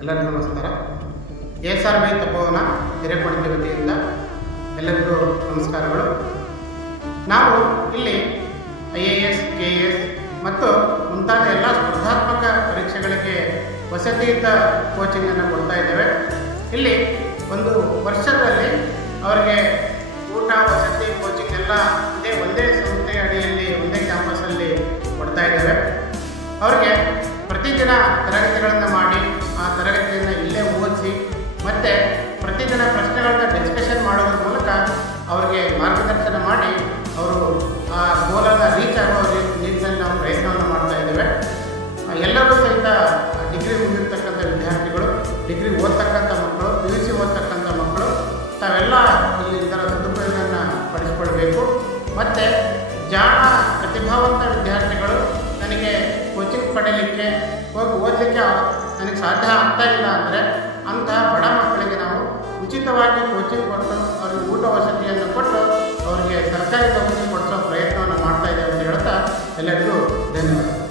ಎಲ್ಲರಿಗೂ ನಮಸ್ಕಾರ. SRB ತಪೋವನ ಹಿರೇಕೊಡಗೆ ವತಿಯಿಂದ ಎಲ್ಲರಿಗೂ ನಮಸ್ಕಾರಗಳು. ನಾವು ಇಲ್ಲಿ IAS, KS ಮತ್ತು ಮುಂತಾದ ಎಲ್ಲ ಸ್ಪರ್ಧಾತ್ಮಕ ಪರೀಕ್ಷೆಗಳಿಗೆ ವಸತಿಯುತ ಕೋಚಿಂಗನ್ನು ಕೊಡ್ತಾ ಇದ್ದೇವೆ. ಇಲ್ಲಿ ಒಂದು ವರ್ಷದಲ್ಲಿ ಅವರಿಗೆ ಊಟ, ವಸತಿ, ಕೋಚಿಂಗ್ ಎಲ್ಲ ಒಂದೇ ಸಂಸ್ಥೆ ಅಡಿಯಲ್ಲಿ ಒಂದೇ ಕ್ಯಾಂಪಸ್ಸಲ್ಲಿ ಕೊಡ್ತಾ ಇದ್ದೇವೆ. ಅವರಿಗೆ ಪ್ರತಿದಿನ ತರಗತಿಗಳನ್ನು ಮಾಡಿ ಆ ತರಗತಿಯನ್ನು ಇಲ್ಲೇ ಓದಿಸಿ ಮತ್ತು ಪ್ರತಿದಿನ ಪ್ರಶ್ನೆಗಳನ್ನ ಡಿಸ್ಕಷನ್ ಮಾಡೋದ್ರ ಮೂಲಕ ಅವರಿಗೆ ಮಾರ್ಗದರ್ಶನ ಮಾಡಿ ಅವರು ಆ ಗೋಲನ್ನು ರೀಚ್ ಆಗೋ ನಿಟ್ಟಿನಲ್ಲಿ ನಾವು ಪ್ರಯತ್ನವನ್ನು ಮಾಡ್ತಾ ಇದ್ದೇವೆ. ಎಲ್ಲರೂ ಸಹಿತ ಡಿಗ್ರಿ ಮುಗಿರ್ತಕ್ಕಂಥ ವಿದ್ಯಾರ್ಥಿಗಳು, ಡಿಗ್ರಿ ಓದ್ತಕ್ಕಂಥ ಮಕ್ಕಳು, PUC ಓದ್ತಕ್ಕಂಥ ಮಕ್ಕಳು ತಾವೆಲ್ಲ ಇಲ್ಲಿ ಇದರ ಸದುಪಯೋಗವನ್ನು ಪಡಿಸ್ಕೊಳ್ಬೇಕು. ಮತ್ತು ಜಾಣ ಪ್ರತಿಭಾವಂತ ವಿದ್ಯಾರ್ಥಿಗಳು ನನಗೆ ಕೋಚಿಂಗ್ ಪಡೀಲಿಕ್ಕೆ ಹೋಗಿ ಓದಲಿಕ್ಕೆ ನನಗೆ ಸಾಧ್ಯ ಆಗ್ತಾ ಇಲ್ಲ ಅಂದರೆ ಅಂತಹ ಬಡ ಮಕ್ಕಳಿಗೆ ನಾವು ಉಚಿತವಾಗಿ ಕೋಚಿಂಗ್ ಕೊಟ್ಟು ಅವ್ರಿಗೆ ಊಟ ವಸತಿಯನ್ನು ಕೊಟ್ಟು ಅವರಿಗೆ ಸರ್ಕಾರಿ ನೌಕರಿ ಕೊಡಿಸೋ ಪ್ರಯತ್ನವನ್ನು ಮಾಡ್ತಾ ಇದ್ದೇವೆ ಅಂತ ಹೇಳ್ತಾ ಎಲ್ಲರಿಗೂ ಧನ್ಯವಾದ.